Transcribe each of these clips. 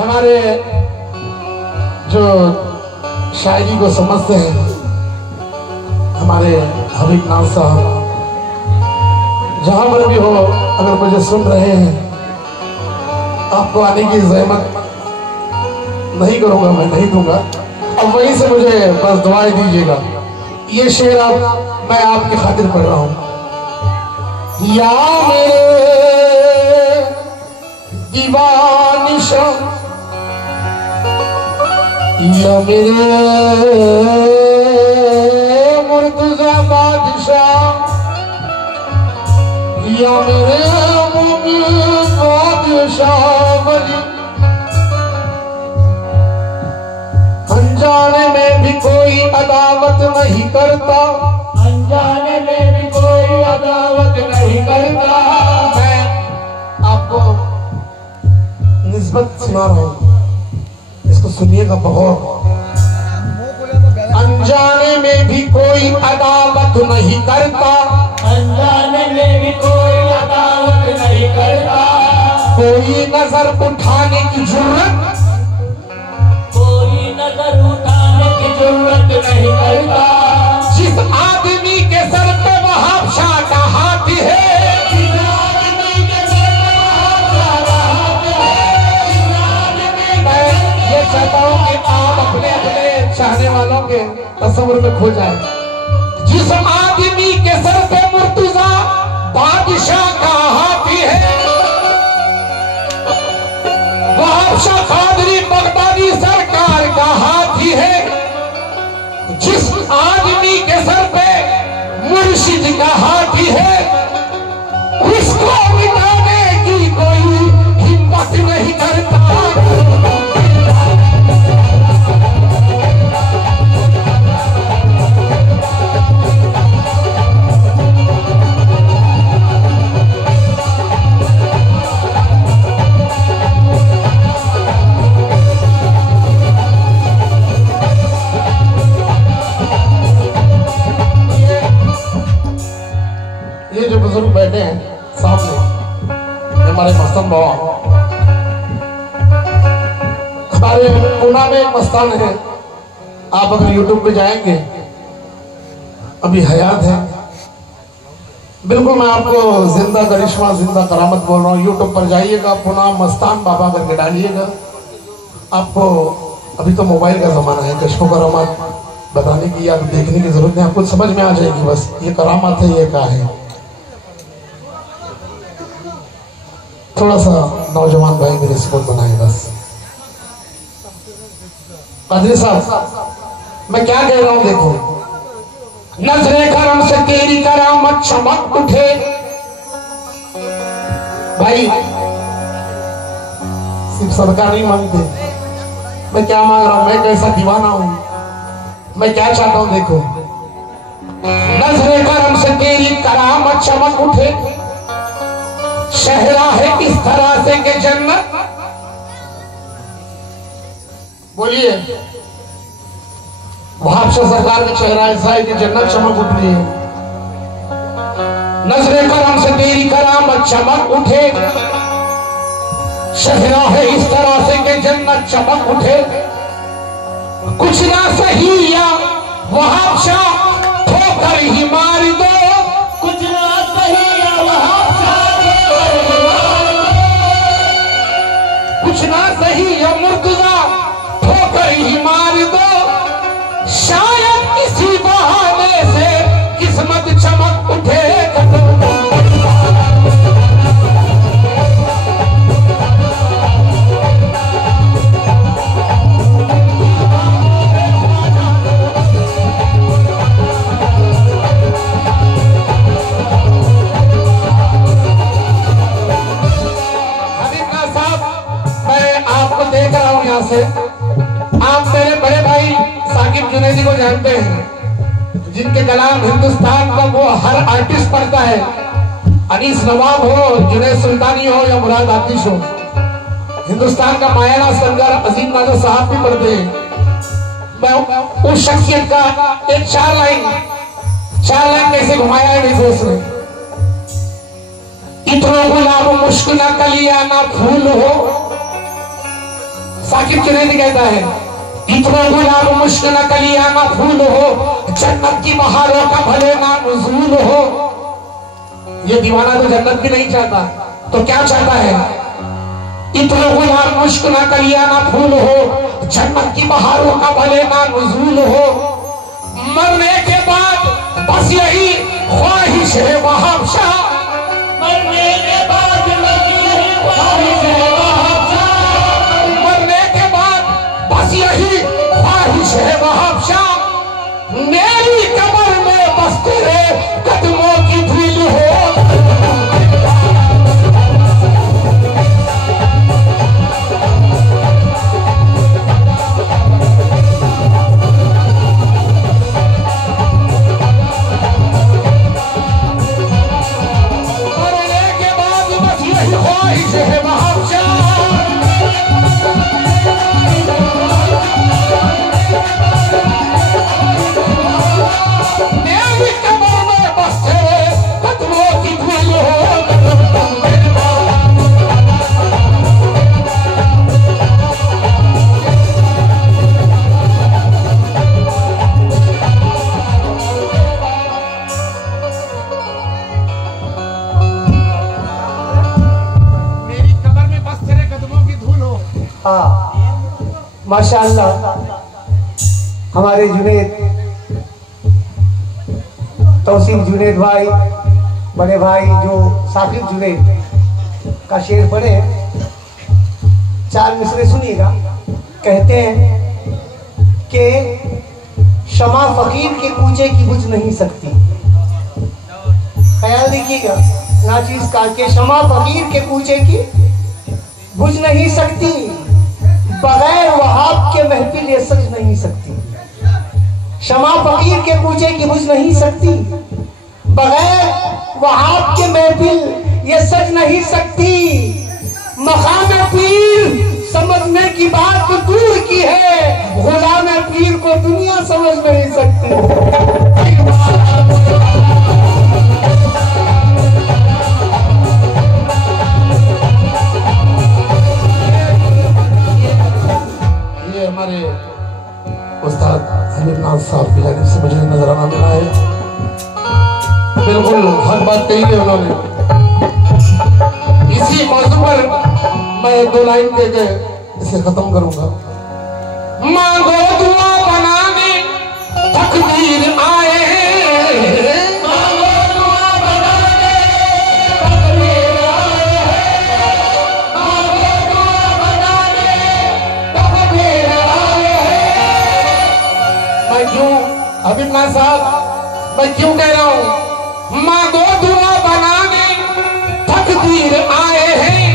हमारे जो शायरी को समझते हैं हमारे हबीब नाथ साहब, जहां पर भी हो अगर मुझे सुन रहे हैं, आपको आने की जहमत नहीं करूंगा, मैं नहीं दूंगा। अब वहीं से मुझे बस दुआएं दीजिएगा। ये शेर मैं आपकी खातिर पढ़ रहा हूं। या मेरे दीवानिशा, या मेरे मुर्तजा बादशाह, या मेरे बादशाह वली, अनजाने में भी कोई अदावत नहीं करता, अनजाने में भी कोई अदावत नहीं करता। मैं आपको निस्बत सुना रहा हूं, इसको सुनिएगा बहुत। अनजाने में भी कोई अदावत नहीं करता, अनजाने में भी कोई अदावत नहीं करता। कोई नजर उठाने की जरूरत, कोई नजर उठाने की जरूरत नहीं करता। जिस आदमी के सर पे वहाबशाह का हाथ है, जिस आदमी के सर पे वहाबशाह का हाथ है, जिस आदमी मैं ये चाहता हूं कि आप अपने अपने चाहने वालों के तस्वीर में खो जाए। जिस आदमी के सर पे मुर्तजा बादशाह का हाथ है, वहाबशाह कादरी बगदादी सरकार का हाथी है। जिस आदमी के सर पे मुर्शिद का हाथी है, उसको मिटाने की कोई हिम्मत नहीं करता। ये जो बुजुर्ग बैठे हैं सामने, हमारे मस्तान बाबा, हमारे पुणे में एक मस्तान है। आप अगर यूट्यूब पे जाएंगे, अभी हयात है, बिल्कुल मैं आपको जिंदा करिश्मा जिंदा करामत बोल रहा हूँ। यूट्यूब पर जाइएगा, पुणे मस्तान बाबा करके डालिएगा। आपको अभी तो मोबाइल का जमाना है, कश्मो करामत बताने की या देखने की जरूरत नहीं, आपको समझ में आ जाएगी। बस ये करामत है, ये क्या है। थोड़ा सा नौजवान भाई मेरे स्पोर्ट बनाए बस। कादरी साहब, मैं क्या कह रहा हूं देखो। नजरे करम से तेरी करामत चमक उठे। भाई सिर्फ सदका नहीं मांगते, मैं क्या मांग रहा हूं, मैं कैसा दीवाना हूं, मैं क्या चाहता हूं देखो। नजरे करम से तेरी करामत चमक उठे, शहरा है इस तरह से के जन्नत। बोलिए, वहाबशाह सरकार का चेहरा ऐसा है कि जन्नत चमक उठ रही है। नजरे करम से तेरी करामत चमक उठे, शहरा है इस तरह से के जन्नत चमक उठे। कुछ ना सही या वहाबशाह ठोकर ही मार दो, कुछ ना सही या वहाबशाह कुछ ना सही या मुर्तजा ठोकर ही मार दो। शायद इसी बहाने से किस्मत चमक उठे। से आप मेरे बड़े भाई साकिब जुनैदी को जानते हैं, जिनके कलाम हिंदुस्तान का वो हर आर्टिस्ट पढ़ता है। अनीस नवाब हो, जुनैद सुल्तानी हो या मुराद आतिश हो, हिंदुस्तान का मायाना संगर अजीम नाज़र साहब भी पढ़ते हैं। मैं उस शख्सियत का एक चार लाइन कैसे घुमाया है मेरे दोस्त ने। इतना गुलाब मुश्किल ना कलिया ना फूल हो, साकिब जुनैदी कहता है, इतना गुलाब मुश्क न कलिया न फूल हो, जन्नत की बहारों का भले ना नुज़ूल हो। ये दीवाना तो जन्नत भी नहीं चाहता, तो क्या चाहता है? इतना गुलाब मुश्क न कलिया न फूल हो, जन्नत की बहारों का भले ना नुज़ूल हो। मरने के बाद बस यही ख्वाहिश है वहाब शाह, मरने के बाद बस यही ख्वाहिश है वहाब शाह, मरने के बाद बस यही ख्वाहिश है वहाब शाह। मेरी कब्र में बस तेरे कदमों की धूल हो। माशाअल्लाह हमारे जुनैद तौसीफ जुनैद भाई, बड़े भाई जो साकिब जुनैद का शेर पढ़े, 4 मिसरे सुनिएगा। कहते हैं कि शमा फकीर के कूचे की बुझ नहीं सकती। ख्याल रखिएगा नाचीज का, के शमा फकीर के कूचे की बुझ नहीं सकती, बगैर वहाब के महफिल ये सज नहीं सकती। शमा फकीर के कूचे की बुझ नहीं सकती, बगैर वहाब के महफिल ये सज नहीं सकती। मकाम पीर समझने की बात तो दूर की है, गुलाम पीर को दुनिया समझ नहीं सकती। हमारे उस्ताद हमीद नाज साहब की जानिब से मुझे नजराना मिला है, बिल्कुल हर बात कही है उन्होंने। इसी मौजू पर मैं 2 लाइन देके इसे खत्म करूंगा। मांगो दुआ बनाने तकदीर आए, हबीबना साहब मैं क्यों कह रहा हूं? मांगो दुआ बनाने तकदीर आए हैं,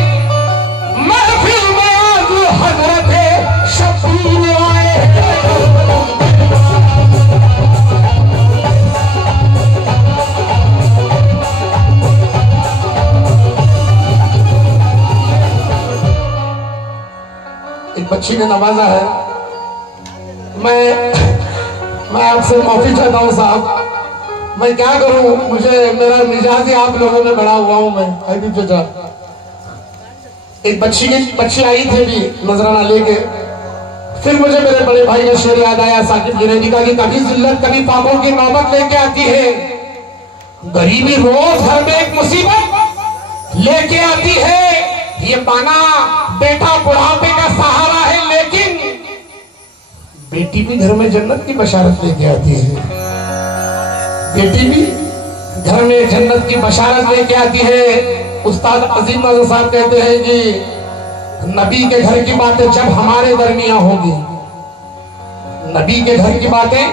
महफिल में आज हजरत शबीर आए हैं। एक बच्ची ने नवाजा है, मैं आपसे माफी चाहता हूँ साहब, मैं क्या करूँ, मुझे मेरा मिजाज ही आप लोगों में बड़ा हुआ हूँ मैं। हबीब चाचा, एक बच्ची आई थी भी नजराना लेके, फिर मुझे मेरे बड़े भाई का शेर याद आया साकिब जुनैदी का, कि कभी जिल्लत कभी पापों की नौबत लेके आती है, गरीबी रोज घर में एक मुसीबत लेके आती है। ये पाना बेटा बुढ़ापे का सहारा है, लेकिन बेटी भी घर में जन्नत की बशारत लेके आती है। बेटी भी घर में जन्नत की बशारत लेके आती है। उस्ताद अजीम नाज़र साहब कहते हैं कि नबी के घर की बातें जब हमारे दरमियां होगी, नबी के घर की बातें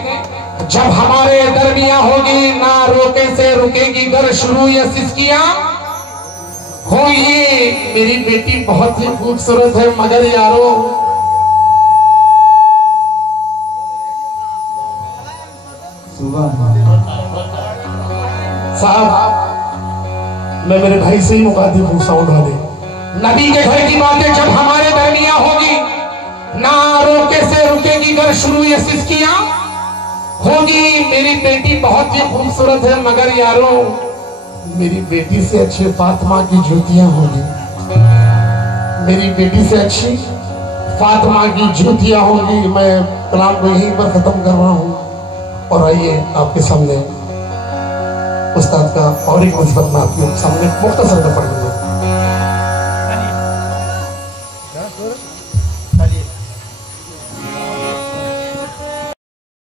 जब हमारे दरमियां होगी, ना रोके से रुकेगी गर शुरू या सिस्कियां होगी। मेरी बेटी बहुत ही खूबसूरत है, मगर यारो साहब, मैं मेरे भाई से ही मुखातिब हूँ साउंड वाले। नबी के घर की बातें जब हमारे दरमियां होगी, ना रोके से रुकेगी गर शुरू या सिस्कियां होगी। मेरी बेटी बहुत ही खूबसूरत है, मगर यारों मेरी बेटी से अच्छी फातिमा की जूतियां होगी। मेरी बेटी से अच्छी फातिमा की जूतियां होंगी। मैं कलाम को यहीं पर खत्म कर रहा हूँ और आइए आपके सामने उस्ताद का और एक मुस्बत में आपके सामने मुख्तसर में पढ़